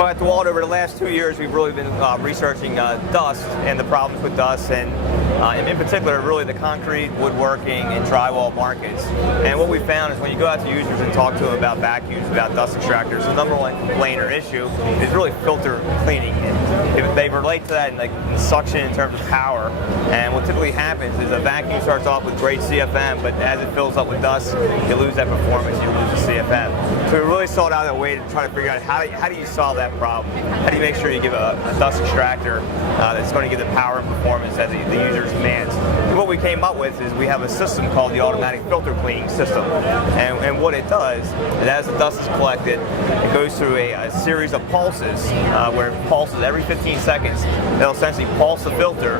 Well, at Dewalt, over the last 2 years, we've really been researching dust and the problems with dust, and in particular, really the concrete, woodworking, and drywall markets. And what we found is when you go out to users and talk to them about vacuums, about dust extractors, the number one complaint or issue is really filter cleaning. And they relate to that in like suction in terms of power. And what typically happens is a vacuum starts off with great CFM, but as it fills up with dust, you lose that performance, you lose the CFM. So we really sought out a way to try to figure out how do you solve that problem? How do you make sure you give a dust extractor that's going to give the power and performance that the user demands? And what we came up with is we have a system called the automatic filter cleaning system. And what it does is as the dust is collected, it goes through a series of pulses where it pulses every 15 seconds. It'll essentially pulse the filter,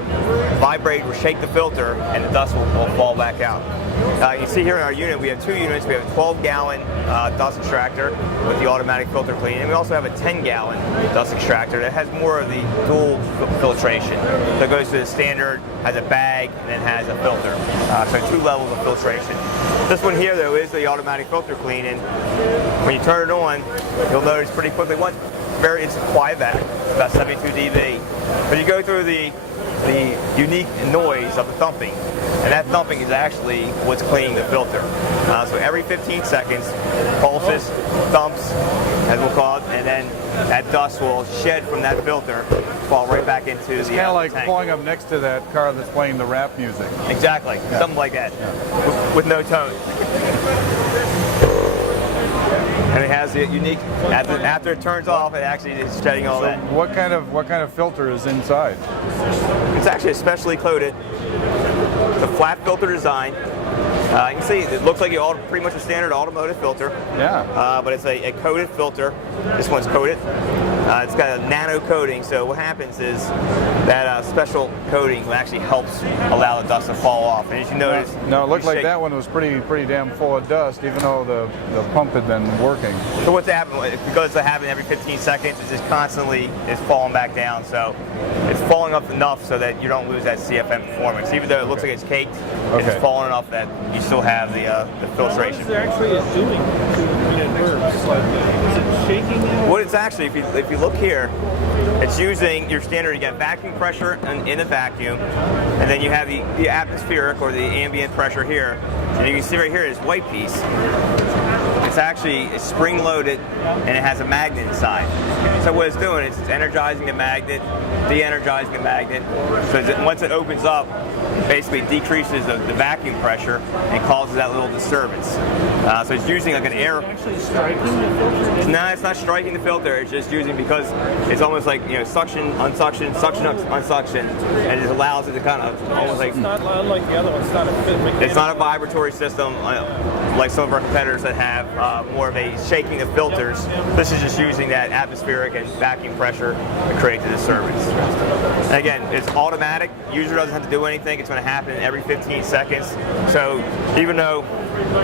vibrate or shake the filter, and the dust will fall back out. You see here in our unit, we have 2 units. We have a 12-gallon dust extractor with the automatic filter cleaning, and we also have a 10-gallon dust extractor that has more of the dual filtration. So it goes to the standard, has a bag, and then has a filter. So 2 levels of filtration. This one here, though, is the automatic filter cleaning. When you turn it on, you'll notice pretty quickly, it's a quiet vac, about 72 dB. But you go through the unique noise of the thumping, and that thumping is actually what's cleaning the filter. So every 15 seconds, pulses, thumps, as we'll call it, and then that dust will shed from that filter, fall right back into the tank. It's kind of like pulling up next to that car that's playing the rap music. Exactly, something like that, with no tone. And it has the unique, after it turns off, it actually is shedding all that. What kind of filter is inside? It's actually especially coated. It's a flat filter design. You can see it looks like pretty much a standard automotive filter. Yeah. But it's a coated filter. This one's coated. It's got a nano coating, so what happens is that special coating actually helps allow the dust to fall off. And as you notice, no, it looked like that one was pretty damn full of dust, even though the pump had been working. So what's happening, because it's happening every 15 seconds, it's just constantly is falling back down. So it's falling up enough so that you don't lose that CFM performance. Even though it looks like it's caked, it's just falling enough that you still have the filtration. What is it actually doing when it works? Is it shaking it? What it's actually, if you look here, it's using your standard, you got vacuum pressure in a vacuum, and then you have the atmospheric or the ambient pressure here. And you can see right here this white piece. It's actually spring-loaded, and it has a magnet inside. So what it's doing is it's energizing the magnet, de-energizing the magnet. So once it opens up, it basically decreases the vacuum pressure and causes that little disturbance. So it's using like an air. Actually striking the filter? No, it's not striking the filter. It's just using, because it's almost like, suction, unsuction, suction, unsuction, and it just allows it to kind of almost like. It's not unlike the other one. It's not a It's not a vibratory system like some of our competitors that have more of a shaking the filters. This is just using that atmospheric and vacuum pressure to create the disturbance. And again, it's automatic. User doesn't have to do anything. It's going to happen every 15 seconds. So even though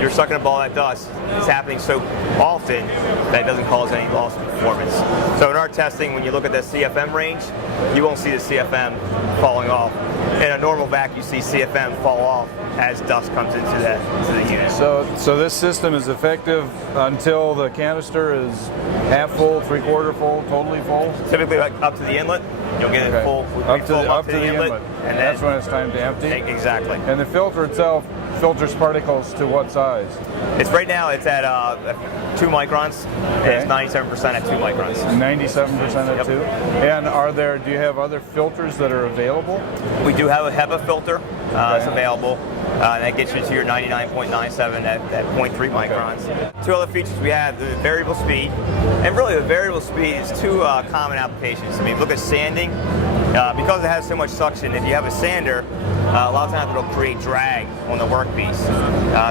you're sucking up all that dust, it's happening so often that it doesn't cause any loss of performance. So in our testing, when you look at the CFM range, you won't see the CFM falling off. In a normal vac, you see CFM fall off as dust comes into the unit. So this system is effective until the canister is half full, 3/4 full, totally full? Typically like up to the inlet, you'll get it full. Up to the inlet. And that's when it's time to empty? Exactly. And the filter itself filters particles to what size? Right now it's at 2 microns. Okay. It's 97% at 2 microns. 97% at 2? And do you have other filters that are available? We do have a HEPA filter that's available. That gets you to your 99.97 at 0.3 microns. 2 other features we have, the variable speed. And really the variable speed is 2 common applications. I mean, look at sanding. Because it has so much suction, if you have a sander, a lot of times it'll create drag on the workpiece.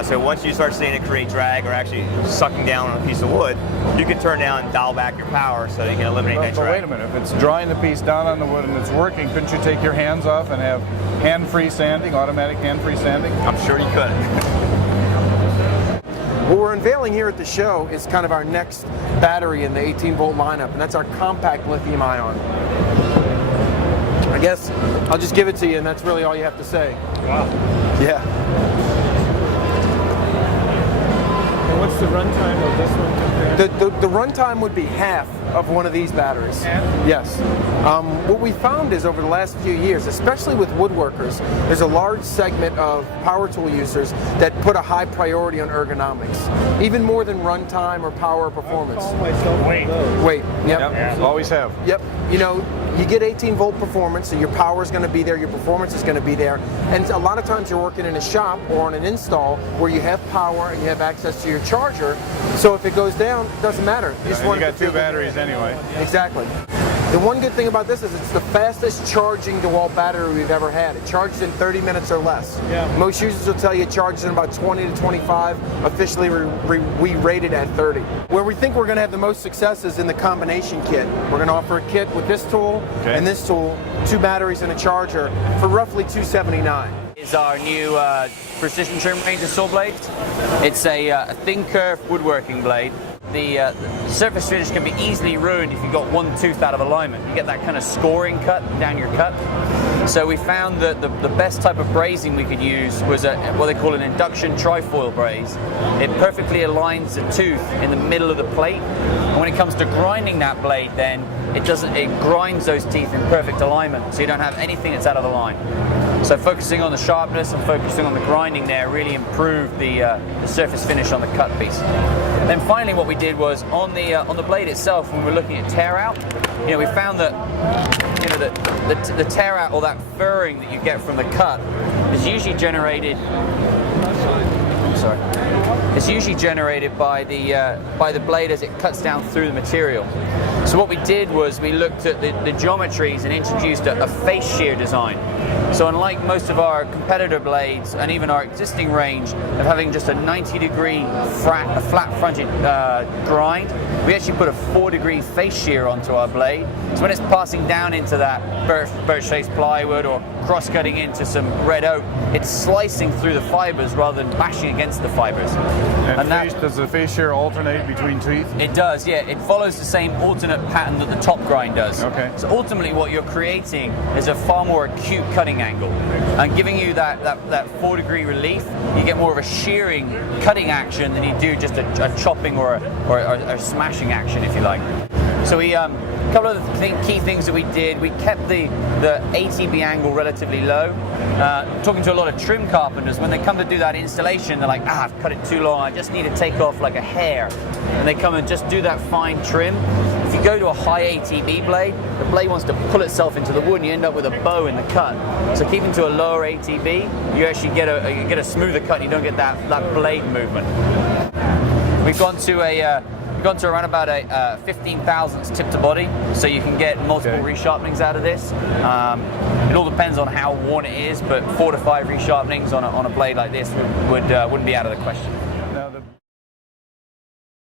So once you start seeing it create drag or actually sucking down on a piece of wood, you can turn down and dial back your power so you can eliminate that drag. Wait a minute, if it's drawing the piece down on the wood and it's working, couldn't you take your hands off and have hand-free sanding, automatic hand-free sanding? I'm sure you could. What we're unveiling here at the show is kind of our next battery in the 18-volt lineup, and that's our compact lithium-ion. I guess I'll just give it to you, and that's really all you have to say. Wow. Yeah. And what's the runtime of this one compared? The runtime would be half of one of these batteries. Half? Yes. What we found is over the last few years, especially with woodworkers, there's a large segment of power tool users that put a high priority on ergonomics, even more than runtime or power performance. I call myself Weight. those. Weight. Yep. Yep. Always have. Yep. You know, you get 18-volt performance, so your power is going to be there, your performance is going to be there. And a lot of times you're working in a shop or on an install where you have power and you have access to your charger. So if it goes down, it doesn't matter. You just And want you it got to two feel batteries anyway. Exactly. The one good thing about this is it's the fastest charging Dewalt battery we've ever had. It charges in 30 minutes or less. Yeah. Most users will tell you it charges in about 20 to 25. Officially, we rate it at 30. Where we think we're going to have the most success is in the combination kit. We're going to offer a kit with this tool and this tool, 2 batteries and a charger for roughly $279. Is our new precision trim range of saw blades. It's a thin curved woodworking blade. The surface finish can be easily ruined if you've got one tooth out of alignment. You get that kind of scoring cut down your cut. So we found that the best type of brazing we could use was what they call an induction trifoil braze. It perfectly aligns the tooth in the middle of the plate. And when it comes to grinding that blade, then it grinds those teeth in perfect alignment, so you don't have anything that's out of the line. So focusing on the sharpness and focusing on the grinding there really improved the surface finish on the cut piece. Then finally, what we did was on the blade itself, when we were looking at tear out, we found that the tear out or that furring that you get from the cut is usually generated. It's usually generated by the blade as it cuts down through the material. So what we did was we looked at the geometries and introduced a face shear design. So unlike most of our competitor blades and even our existing range of having just a 90-degree flat fronted grind, we actually put a 4-degree face shear onto our blade. So when it's passing down into that birch-faced plywood or cross-cutting into some red oak, it's slicing through the fibers rather than bashing against the fibers. And does the face shear alternate between teeth? It does, yeah. It follows the same alternate pattern that the top grind does. Okay. So ultimately what you're creating is a far more acute cutting angle. And giving you that 4-degree relief, you get more of a shearing, cutting action than you do just a chopping or a smashing action, if you like. So we, a couple of the key things that we did, we kept the ATB angle relatively low. Talking to a lot of trim carpenters, when they come to do that installation, they're like, I've cut it too long, I just need to take off like a hair. And they come and just do that fine trim. If you go to a high ATB blade, the blade wants to pull itself into the wood and you end up with a bow in the cut. So keeping to a lower ATB, you actually get a smoother cut and you don't get that blade movement. We've gone to around about a 15 thousandths tip to body, so you can get multiple resharpenings out of this. It all depends on how worn it is, but 4 to 5 resharpenings on a blade like this wouldn't be out of the question.